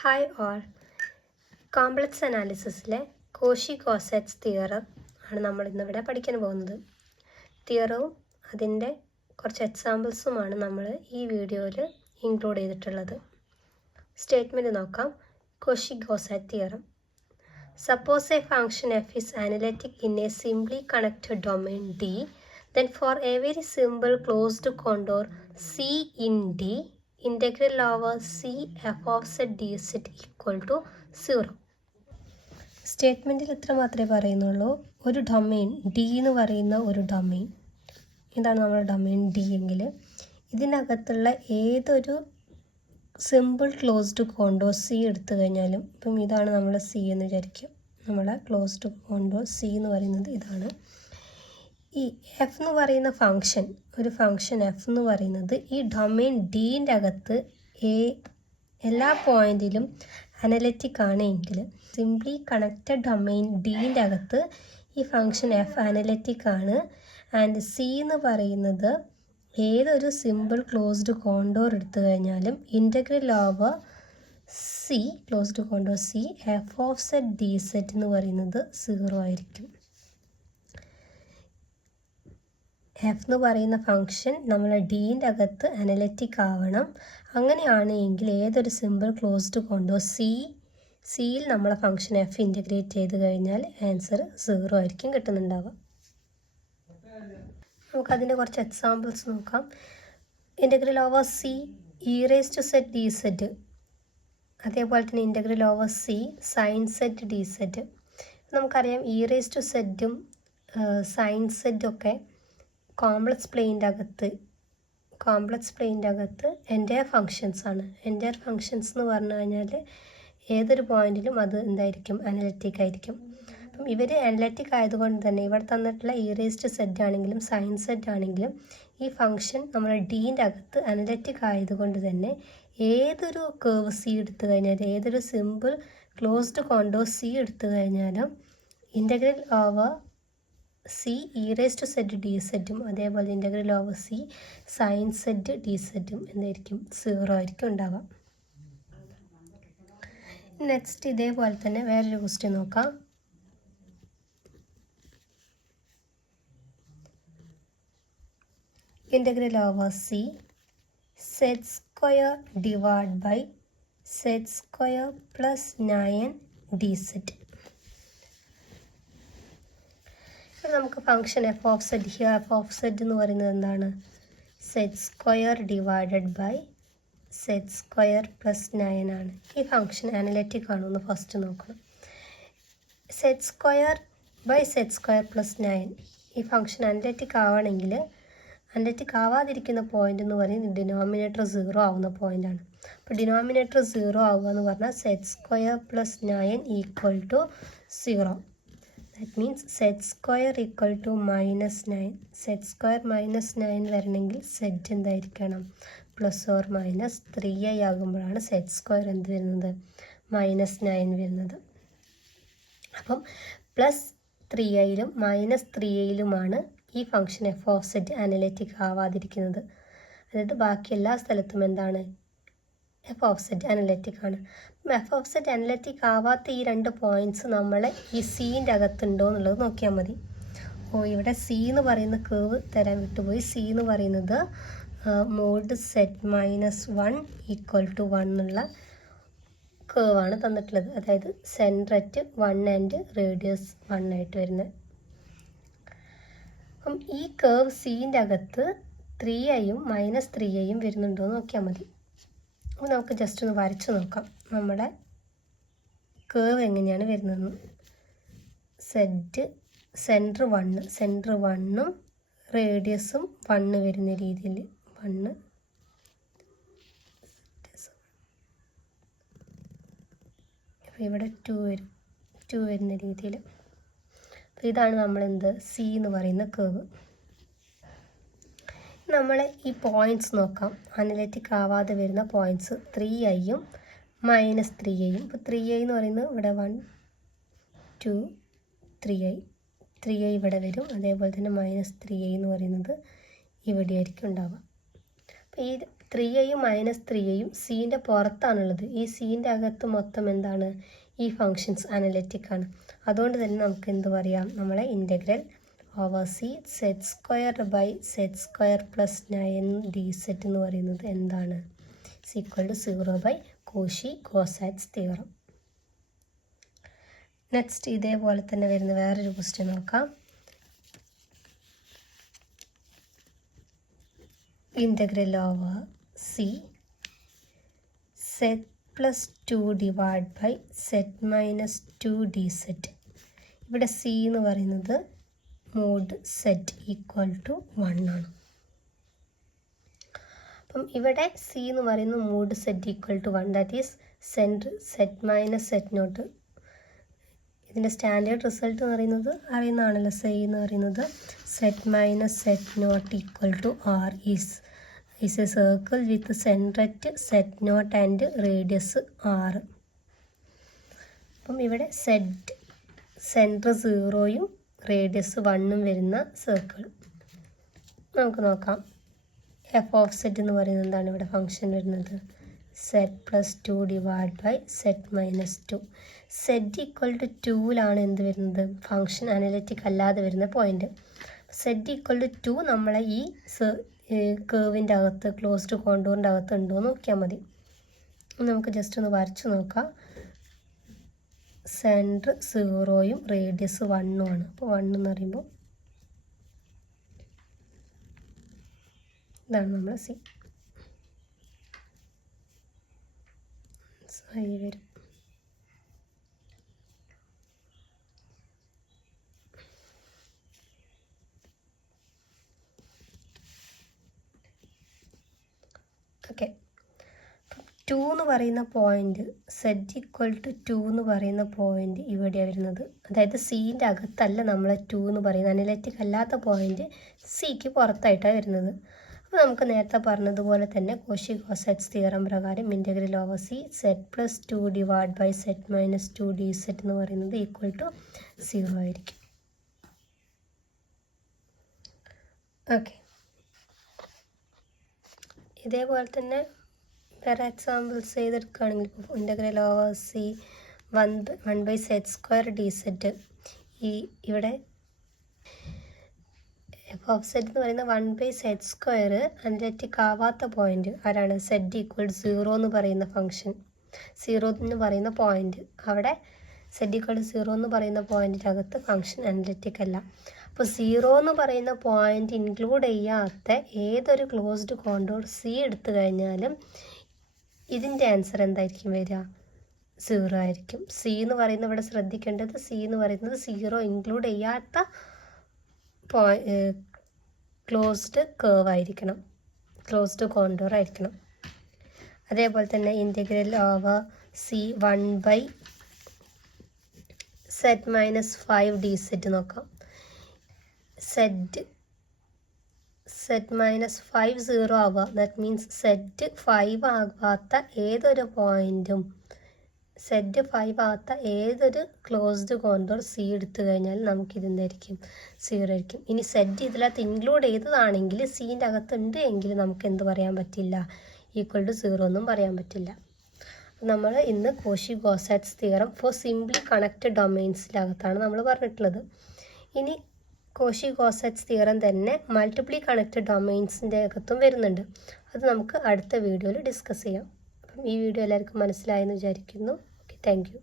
Hi all. Complex അനാലിസിസിലെ Cauchy-cosets theorem ആണ് നമ്മൾ ഇന്നിവിടെ പഠിക്കാൻ പോകുന്നത്. തിയറവും അതിൻ്റെ കുറച്ച് എക്സാമ്പിൾസുമാണ് നമ്മൾ ഈ വീഡിയോയിൽ ഇൻക്ലൂഡ് ചെയ്തിട്ടുള്ളത്. സ്റ്റേറ്റ്മെൻറ്റ് നോക്കാം. Cauchy-coset theorem. Suppose a function f is analytic in a simply connected domain D, then for every simple closed contour C in D, integral over C f of z dz equal to 0. സ്റ്റേറ്റ്മെൻറ്റിൽ ഇത്ര മാത്രമേ പറയുന്നുള്ളൂ. ഒരു domain D എന്ന് പറയുന്ന ഒരു domain, ഇതാണ് നമ്മുടെ domain D എങ്കിൽ ഇതിനകത്തുള്ള ഏതൊരു സിമ്പിൾ ക്ലോസ്ഡ് കോണ്ടോർ സി എടുത്തു കഴിഞ്ഞാലും, ഇപ്പം ഇതാണ് നമ്മൾ സി എന്ന് വിചാരിക്കും. നമ്മളെ ക്ലോസ്ഡ് കോണ്ടോർ സി എന്ന് പറയുന്നത് ഇതാണ്. ഈ എഫ് എന്ന് പറയുന്ന ഫങ്ഷൻ, ഒരു ഫങ്ഷൻ എഫ് എന്ന് പറയുന്നത് ഈ ഡൊമെയിൻ ഡീൻ്റെ അകത്ത് എല്ലാ പോയിന്റിലും അനലിറ്റിക് ആണെങ്കിൽ, സിംപ്ലി കണക്റ്റഡ് ഡൊമെയിൻ ഡീൻ്റെ അകത്ത് ഈ ഫങ്ഷൻ എഫ് അനലിറ്റിക് ആണ്. ആൻഡ് സി എന്ന് പറയുന്നത് ഏതൊരു സിമ്പിൾ ക്ലോസ്ഡ് കോണ്ടോർ എടുത്തു കഴിഞ്ഞാലും integral over C, closed contour C F of set d set എന്ന് പറയുന്നത് 0 ആയിരിക്കും. എഫ് എന്ന് പറയുന്ന ഫങ്ഷൻ നമ്മളെ ഡീൻ്റെ അകത്ത് അനലിറ്റിക് ആവണം. അങ്ങനെയാണെങ്കിൽ ഏതൊരു സിമ്പിൾ ക്ലോസ്ഡ് കോണ്ടോർ സിയിൽ നമ്മളെ ഫങ്ഷൻ എഫ് ഇൻ്റഗ്രേറ്റ് ചെയ്ത് കഴിഞ്ഞാൽ ആൻസർ 0 ആയിരിക്കും കിട്ടുന്നുണ്ടാവുക. നമുക്കതിൻ്റെ കുറച്ച് എക്സാമ്പിൾസ് നോക്കാം. Integral over C e raise to z d z, അതേപോലെ തന്നെ integral over C sine z d z. നമുക്കറിയാം ഇ റേസ് ടു സെറ്റും സൈൻ സെറ്റും ഒക്കെ കോംപ്ലക്സ് പ്ലെയിൻ്റെ അകത്ത് എൻ്റയർ ഫങ്ഷൻസ് ആണ്. എൻ്റയർ ഫങ്ഷൻസ് എന്ന് പറഞ്ഞു കഴിഞ്ഞാൽ ഏതൊരു പോയിന്റിലും അത് എന്തായിരിക്കും, അനലിറ്റിക് ആയിരിക്കും. അപ്പം ഇവർ അനലിറ്റിക് ആയതുകൊണ്ട് തന്നെ ഇവിടെ തന്നിട്ടുള്ള ഇ റേസ്ഡ് സെറ്റ് ആണെങ്കിലും സൈൻ സെറ്റ് ആണെങ്കിലും ഈ ഫങ്ഷൻ നമ്മുടെ ഡീൻ്റെ അകത്ത് അനലിറ്റിക് ആയതുകൊണ്ട് തന്നെ ഏതൊരു കേർവ് സി എടുത്തു കഴിഞ്ഞാൽ, ഏതൊരു സിമ്പിൾ ക്ലോസ്ഡ് കോണ്ടോർ സി എടുത്തു കഴിഞ്ഞാലും integral over C e raised z d സെറ്റും അതേപോലെ integral over C sine z d സെറ്റും എന്തായിരിക്കും, 0 ആയിരിക്കും ഉണ്ടാവാം. നെക്സ്റ്റ് ഇതേപോലെ തന്നെ വേറൊരു ക്വസ്റ്റ്യൻ നോക്കാം. Integral over C z square divide by z square plus 9 d z. നമുക്ക് function f of z, here f of z എന്ന് പറയുന്നത് എന്താണ്, z square divided by z square plus 9 ആണ്. ഈ ഫങ്ഷൻ അനലിറ്റിക് ആണോ എന്ന് ഫസ്റ്റ് നോക്കണം. Z square by z square plus 9 ഈ ഫങ്ഷൻ അനലിറ്റിക് ആവണമെങ്കിൽ, അനലിറ്റിക് ആവാതിരിക്കുന്ന പോയിന്റ് എന്ന് പറയുന്നത് ഡിനോമിനേറ്റർ 0 ആവുന്ന പോയിൻ്റാണ്. അപ്പോൾ ഡിനോമിനേറ്റർ 0 ആവുക എന്ന് പറഞ്ഞാൽ z square plus 9 equal to 0. That means z square equal to -9. Z square -9 വരണമെങ്കിൽ സെറ്റ് എന്തായിരിക്കണം, പ്ലസ് ഓർ മൈനസ് 3i ആകുമ്പോഴാണ് സെറ്റ് സ്ക്വയർ എന്ത് വരുന്നത്, -9 വരുന്നത്. അപ്പം പ്ലസ് 3iലും മൈനസ് 3iലുമാണ് ഈ function f of z analytic ആവാതിരിക്കുന്നത്. അതായത് ബാക്കി എല്ലാ സ്ഥലത്തും എന്താണ്, എഫ് ഓഫ് സെറ്റ് അനലിറ്റിക് ആണ്. എഫ് ഓഫ് സെറ്റ് അനലിറ്റിക് ആവാത്ത ഈ 2 പോയിൻറ്റ്സ് നമ്മളെ ഈ സീൻ്റെ അകത്തുണ്ടോ എന്നുള്ളത് നോക്കിയാൽ മതി. ഇവിടെ സി എന്ന് പറയുന്ന കേർവ് തരാൻ വിട്ടുപോയി. സി എന്ന് പറയുന്നത് മോഡ് സെറ്റ് -1 ഈക്വൽ ടു 1 എന്നുള്ള കേർവാണ് തന്നിട്ടുള്ളത്. അതായത് സെൻറ്റർ അറ്റ് 1 ആൻഡ് റേഡിയസ് 1 ആയിട്ട് വരുന്നത്. അപ്പം ഈ കേർവ് സീൻ്റെ അകത്ത് 3iയും -3iയും വരുന്നുണ്ടോ എന്ന് നോക്കിയാൽ മതി. അപ്പോൾ നമുക്ക് ജസ്റ്റ് ഒന്ന് വരച്ച് നോക്കാം നമ്മുടെ കേർവ് എങ്ങനെയാണ് വരുന്നതെന്ന്. സെൻറ്റർ 1ഉം റേഡിയസും 1 വരുന്ന രീതിയിൽ, 1 അപ്പോൾ ഇവിടെ 2 വരുന്ന രീതിയിൽ. അപ്പോൾ ഇതാണ് നമ്മളെന്ത്, സി എന്ന് പറയുന്ന കേർവ്. നമ്മൾ ഈ പോയിൻറ്റ്സ് നോക്കാം, അനലിറ്റിക് ആവാതെ വരുന്ന പോയിൻറ്റ്സ് 3iയും -3iയും. ഇപ്പോൾ 3i എന്ന് പറയുന്നത് ഇവിടെ 1 2 3i ഇവിടെ വരും. അതേപോലെ തന്നെ -3i എന്ന് പറയുന്നത് ഇവിടെ ആയിരിക്കും ഉണ്ടാവുക. അപ്പോൾ ഈ 3i മൈനസ് 3iയും സീൻ്റെ പുറത്താണുള്ളത്. ഈ സീൻ്റെ അകത്ത് മൊത്തം എന്താണ്? ഈ ഫങ്ഷൻസ് അനലിറ്റിക് ആണ്. അതുകൊണ്ട് തന്നെ നമുക്ക് എന്ത് പറയാം? നമ്മളെ integral over C z square by z square plus 9dz എന്ന് പറയുന്നത് എന്താണ്? Equal to 0 by Cauchy Goursat theorem. Next ഇതേപോലെ തന്നെ വരുന്ന വേറൊരു ക്വസ്റ്റ്യൻ നോക്കാം. Integral over C z plus 2 divide by z minus 2dz. ഇവിടെ സി എന്ന് പറയുന്നത് മോഡ് സെറ്റ് ഈക്വൽ ടു 1 ആണ്. അപ്പം ഇവിടെ സി എന്ന് പറയുന്നത് mod z equal to 1, that is z minus z naught. ഇതിൻ്റെ സ്റ്റാൻഡേർഡ് റിസൾട്ട് എന്ന് പറയുന്നത് അറിയുന്നതാണല്ലോ. സി എന്ന് പറയുന്നത് z minus z naught equal to r is a circle with centre at z naught and radius r. അപ്പം ഇവിടെ centre 0യും radius 1ഉം വരുന്ന circle നമുക്ക് നോക്കാം. എഫ് ഓഫ് സെറ്റ് എന്ന് പറയുന്നത് എന്താണ്? ഇവിടെ ഫംഗ്ഷൻ വരുന്നത് z plus 2 divide by z minus 2. Z equal to 2ലാണ് എന്ത് വരുന്നത്? ഫംഗ്ഷൻ അനലിറ്റിക് അല്ലാതെ വരുന്ന പോയിന്റ്. സെറ്റ് ഈക്വൽ ടു 2 നമ്മളെ ഈ കേവിൻ്റെ അകത്ത് ക്ലോസ്ഡ് കോണ്ടൂറിൻ്റെ അകത്ത് ഉണ്ടോ എന്ന് നോക്കിയാൽ മതി. നമുക്ക് ജസ്റ്റ് ഒന്ന് വരച്ച് നോക്കാം. സെൻറ്റർ 0യും റേഡിയസ് 1ഉം ആണ്. അപ്പോൾ 1 എന്ന് പറയുമ്പോൾ ഇതാണ് നമ്മളെ സി വരും. ഓക്കെ, 2 എന്ന് പറയുന്ന പോയിന്റ് സെറ്റ് ഈക്വൽ ടു 2 എന്ന് പറയുന്ന പോയിന്റ് ഇവിടെയാണ് വരുന്നത്. അതായത് സീൻ്റെ അകത്തല്ല നമ്മളെ 2 എന്ന് പറയുന്ന അനലിറ്റിക് അല്ലാത്ത പോയിന്റ് സിക്ക് പുറത്തായിട്ടാണ് വരുന്നത്. അപ്പോൾ നമുക്ക് നേരത്തെ പറഞ്ഞതുപോലെ തന്നെ കോഷി-കോസാറ്റ്സ് തിയറം പ്രകാരം integral over C z plus 2 divide by z minus 2dz എന്ന് പറയുന്നത് ഈക്വൽ ടു 0 ആയിരിക്കും. ഓക്കെ, ഇതേപോലെ തന്നെ വേറെ എക്സാമ്പിൾസ് ചെയ്തെടുക്കുകയാണെങ്കിൽ ഇപ്പോൾ integral over C 1 by z square dz. ഇവിടെ എഫ് ഓഫ് സെറ്റ് എന്ന് പറയുന്ന 1 ബൈ സെറ്റ് സ്ക്വയർ അനലിറ്റിക് ആവാത്ത പോയിന്റ് ആരാണ്? സെറ്റ് ഈക്വൽ 0 എന്ന് പറയുന്ന ഫംഗ്ഷൻ, 0 എന്ന് പറയുന്ന പോയിന്റ്. അവിടെ സെറ്റ് ഈക്വൽ 0 എന്ന് പറയുന്ന പോയിന്റിൻ്റെ അകത്ത് ഫംഗ്ഷൻ അനലിറ്റിക് അല്ല. അപ്പോൾ 0 എന്ന് പറയുന്ന പോയിന്റ് ഇൻക്ലൂഡ് ചെയ്യാത്ത ഏതൊരു ക്ലോസ്ഡ് കോണ്ടൂർ സി എടുത്തു കഴിഞ്ഞാലും ഇതിൻ്റെ ആൻസർ എന്തായിരിക്കും വരിക? 0 ആയിരിക്കും. സി എന്ന് പറയുന്നത് ഇവിടെ ശ്രദ്ധിക്കേണ്ടത്, സി എന്ന് പറയുന്നത് 0 ഇൻക്ലൂഡ് ചെയ്യാത്ത ക്ലോസ്ഡ് കേർവ് ആയിരിക്കണം, ക്ലോസ്ഡ് കോണ്ടൂർ ആയിരിക്കണം. അതേപോലെ തന്നെ integral over C 1 by z minus 5dz നോക്കാം. സെറ്റ് മൈനസ് 5 0 ആവുക, ദാറ്റ് മീൻസ് സെറ്റ് 5 ആകാത്ത ഏതൊരു പോയിൻറ്റും സെറ്റ് 5 ആകാത്ത ഏതൊരു ക്ലോസ്ഡ് കോണ്ടൂർ സി എടുത്തു കഴിഞ്ഞാൽ നമുക്കിതെന്തായിരിക്കും? 0 ആയിരിക്കും. ഇനി സെറ്റ് ഇതിനകത്ത് ഇൻക്ലൂഡ് ചെയ്തതാണെങ്കിൽ സീൻ്റെ അകത്തുണ്ട് എങ്കിൽ നമുക്ക് എന്ത് പറയാൻ പറ്റില്ല? ഈക്വൽ ടു 0 ഒന്നും പറയാൻ പറ്റില്ല. നമ്മൾ ഇന്ന് കോഷി-കോസാറ്റ്സ് തിയറം ഫോർ സിംപ്ലി കണക്റ്റഡ് ഡൊമെയിൻസിനകത്താണ് നമ്മൾ പറഞ്ഞിട്ടുള്ളത്. ഇനി കോഷി-കോസാറ്റ്സ് തിയറം തന്നെ മൾട്ടിപ്ലി കണക്റ്റഡ് ഡൊമെയിൻസിൻ്റെ അകത്തും വരുന്നുണ്ട്. അത് നമുക്ക് അടുത്ത വീഡിയോയിൽ ഡിസ്കസ് ചെയ്യാം. അപ്പം ഈ വീഡിയോ എല്ലാവർക്കും മനസ്സിലായെന്ന് വിചാരിക്കുന്നു. Okay, thank you.